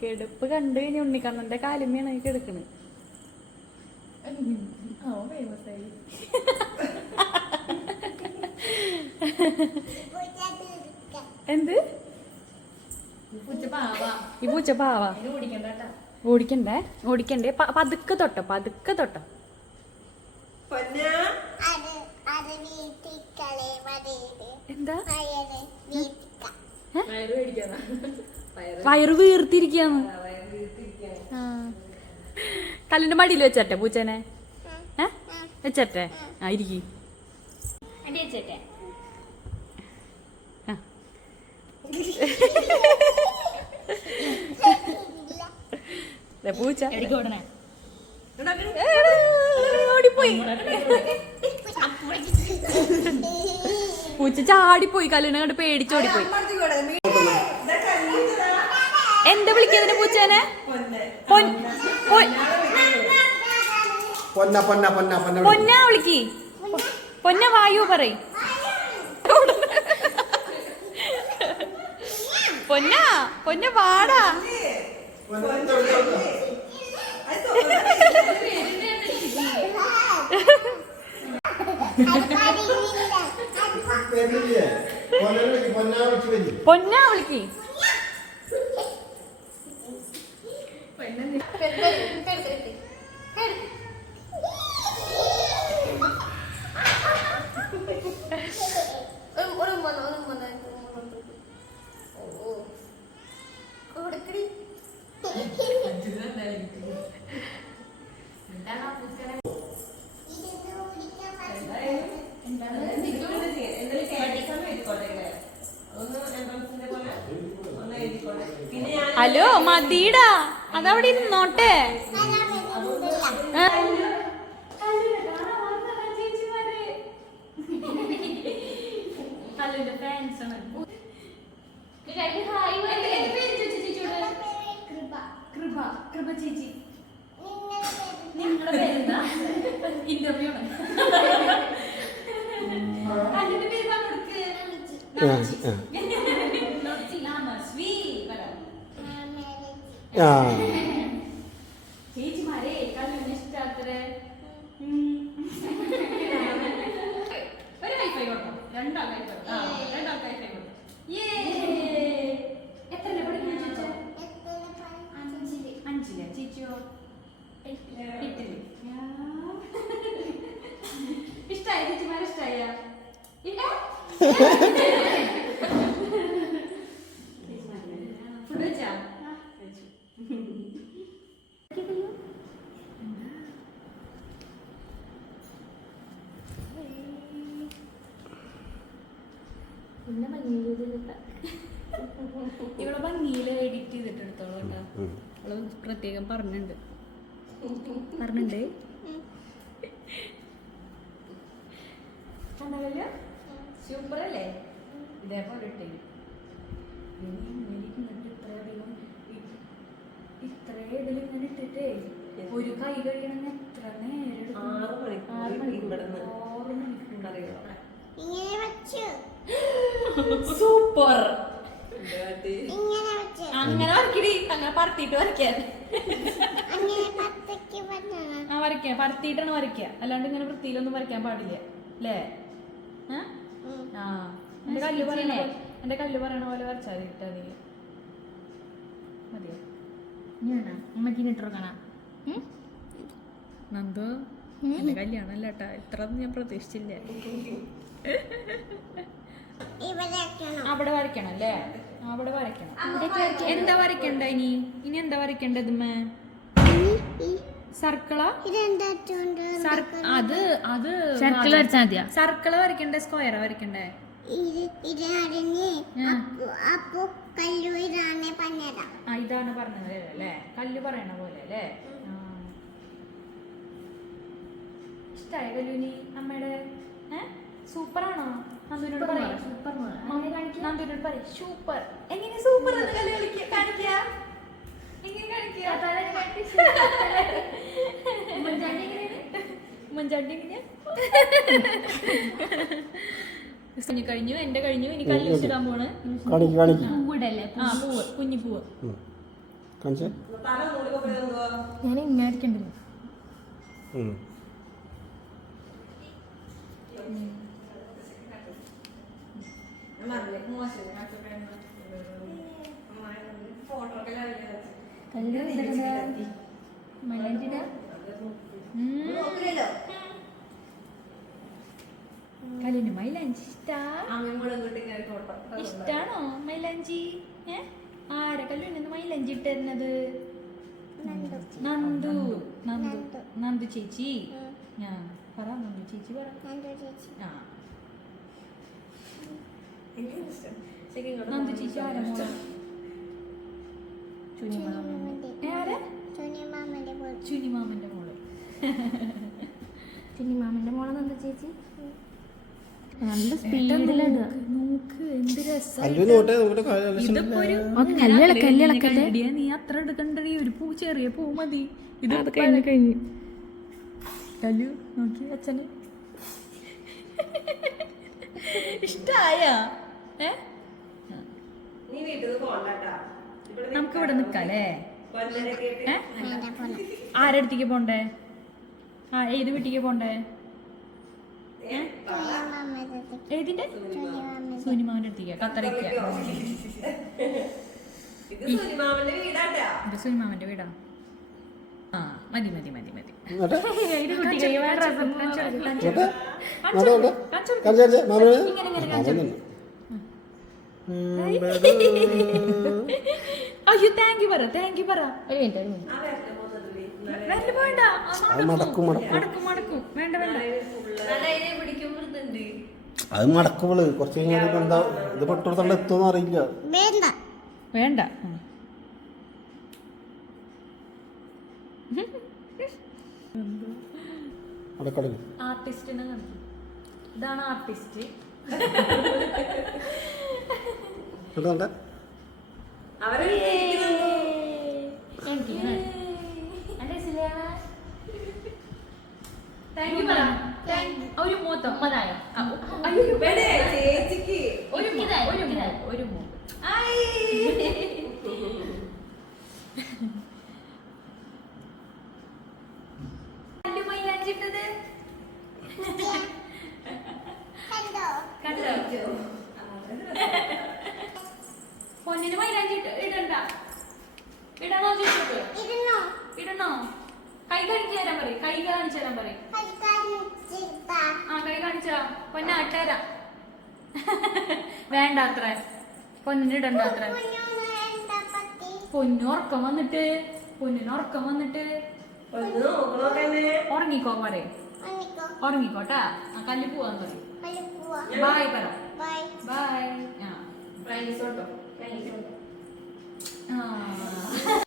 കിടപ്പ് കണ്ടു കഴിഞ്ഞ ഉണ്ണിക്കണ്ണന്റെ കാലുമ്മയാണ് കിടക്കണ്. എന്ത് ഈ പൂച്ച പാവാ? ഓടിക്കണ്ടേ ഓടിക്കണ്ടേ? പതുക്കെ തൊട്ടോ, പതുക്കെ തൊട്ടോ. എന്താ വയറ് വീർത്തിരിക്കാന്ന്? കല്ലിന്റെ മടിയിൽ വെച്ചട്ടെ പൂച്ചനെ? വെച്ചട്ടെ? ആ ഇരിക്കി വെച്ചട്ടെ. പൂച്ച ഓടിപ്പോയി. പൂച്ച ചാടിപ്പോയി, കല്ലിനെ കണ്ട് പേടിച്ചോടിപ്പോയി. എന്താ വിളിക്കുന്നതിന് പൂച്ചേനെ? പൊന്ന വിളിക്ക്. പൊന്ന വായു പറയ്. പൊന്ന പൊന്ന വാടാ. പൊന്ന വിളിക്ക്. ഹലോ മതിടാ, അതവിടെ ഇരുന്നോട്ടെ. നിങ്ങളുടെ പേരെന്താ? ഇന്റർവ്യൂ ആണ്. അതിന്റെ പേര് പങ്കെടുക്ക്. ചേച്ചിമാരെ കല്ലിന് ഇഷ്ടാത്തത്. ഒരു ഹൈഫൈ കൊടുത്തോ, രണ്ടാൾ ഹൈഫൈ കൊടുത്തോ. എത്ര പഠിക്കുന്ന ചേച്ചി? 5 ചേച്ചിയോ? 8. ഇഷ്ടായി ചേച്ചിമാരെ? ഇഷ്ടായ? ഫുഡ് വെച്ചാ? ഇവിടെ ഭംഗിയില് എഡിറ്റ് ചെയ്തിട്ട് എടുത്തോളൂ കേട്ടോ. അവള് പ്രത്യേകം പറഞ്ഞിട്ടുണ്ട്. കണ്ടല്ലോ, സൂപ്പർ അല്ലേ? ഇതേപോലെ ഇട്ടേക്ക്. ഇത്രേ ഇതിൽ ഇങ്ങനെ ഇട്ടിട്ടേ ഒരു കൈ കഴിയണമെന്ന് എത്ര നേരം? 6 മണിക്കൂർ. സൂപ്പർ. അങ്ങനെ വരക്കടി, അങ്ങനെ പറത്തിട്ട് വരയ്ക്കാൻ. വരയ്ക്കാം, പറത്തിയിട്ടാണ് വരയ്ക്കുക. അല്ലാണ്ട് ഇങ്ങനെ വൃത്തിയിലൊന്നും വരയ്ക്കാൻ പാടില്ല അല്ലേ? ആ എന്റെ കല്ല് പറയണ പോലെ വരച്ചാൽ മതി. മതിയോ? നന്ദു എന്റെ കല്യാണമല്ല കേട്ടാ, ഇത്രയൊന്നും ഞാൻ പ്രതീക്ഷിച്ചില്ല. അവിടെ വരയ്ക്കണം അല്ലേ? അവിടെ വരയ്ക്കണം. എന്താ വരയ്ക്കണ്ട ഇനി? എന്താ വരയ്ക്കേണ്ടത്? സർക്കിളാ? അത് സർക്കിൾ വരച്ചാ മതിയാ? സർക്കിള് വരയ്ക്കണ്ടേ സ്ക്വയറാ വരയ്ക്കണ്ടേ? ഇതാണ് പറഞ്ഞത് അല്ലേ? കല്ല് പറയണ പോലെ അല്ലേ? ഇഷ്ടായ കല്ലുനി അമ്മയുടെ? സൂപ്പറാണോ? നന്ദുവിനോട് പറയാം. നന്ദുവിനോട് പറയാം സൂപ്പർ. എങ്ങനെ സൂപ്പർ എന്ന് കല്ല് കാണിക്കാ? ഉമ്മൻചാണ്ടി കഴിഞ്ഞു, എന്റെ കഴിഞ്ഞു. ഇനി കല്ല് ഇടാൻ പോണ്. പൂവിടല്ലേ? പൂവ്, കുഞ്ഞിപ്പൂവ്. കാണിച്ചേ. ഞാൻ ഇങ്ങനെ അടിക്കണ്ടത്. കല്ലിന് മൈലാഞ്ചി ഇഷ്ടാണോ മൈലാഞ്ചി? ആരാ കല്ലിന് മൈലാഞ്ചി ഇട്ടിരുന്നത്? നന്ദു നന്ദു നന്ദു ചേച്ചി. ഞാൻ പറ നന്ദു ചേച്ചി പറ. ആ നന്ദു ചേച്ചി ആരാ മോള്? ചുനിമാമന്റെ മോള്. ചുനിമാമന്റെ മോളെ നന്ദു ചേച്ചി. നല്ല സ്പീഡിലാണ്. നോക്ക് എന്ത് രസം. നീ അത്ര എടുക്കണ്ടേ? ഒരു പൂ, ചെറിയ പൂ മതി. ഇത് കഴിഞ്ഞു. കല്ലു നോക്കി അച്ഛന് ഇഷ്ടായ? നമുക്ക് ഇവിടെ നിക്കാല്ലേ? ആരടുത്തേക്ക് പോണ്ടേ? ഏത് വീട്ടിലേക്ക് പോണ്ടേ? ഏതിന്റെ? സുനിമാവിന്റെ അടുത്തേക്ക്. കത്തറിക്ക. ഇത് സുനിമാവന്റെ വീടാ. ആ മതി മതി മതി മതി. അയ്യോ താങ്ക് യു പറ. താങ്ക് യു പറ. ഒരു മിനിറ്റ് വേണ്ട. മടക്കും വേണ്ട വേണ്ട. അത് മടക്കുമ്പോള് കുറച്ച് കഴിഞ്ഞാൽ എന്താ ഇത് പെട്ടെന്ന് എത്തുമെന്ന് അറിയില്ല. വേണ്ട. ആർട്ടിസ്റ്റിനെ കാണിക്കും. ഇതാണ് ആർട്ടിസ്റ്റ്. ഒരു മൂത്തം അതായോ? ഒരു മൂ മൈലാഞ്ചിട്ടത് കണ്ടോ? പൊന്നിന് മൈലാഞ്ചി ഇടണ്ട. ഇടണോ ചോദിച്ചോട്ട്? ഇടണോ? കൈ കാണിച്ചു തരാൻ പറയും. കൈ കാണിച്ചു തരാൻ പറയും. ആ കൈ കാണിച്ചാ പൊന്നാട്ടരാ. വേണ്ട അത്ര. പൊന്നിന് ഇടണ്ട അത്ര. പൊന്നു ഉറക്കം വന്നിട്ട്. ഉറങ്ങിക്കോ പറയും. ഉറങ്ങിക്കോട്ടാ. ആ കല്ല് പോവാന്ന് പറയും. ബായ് പറ. ബായ്. ആ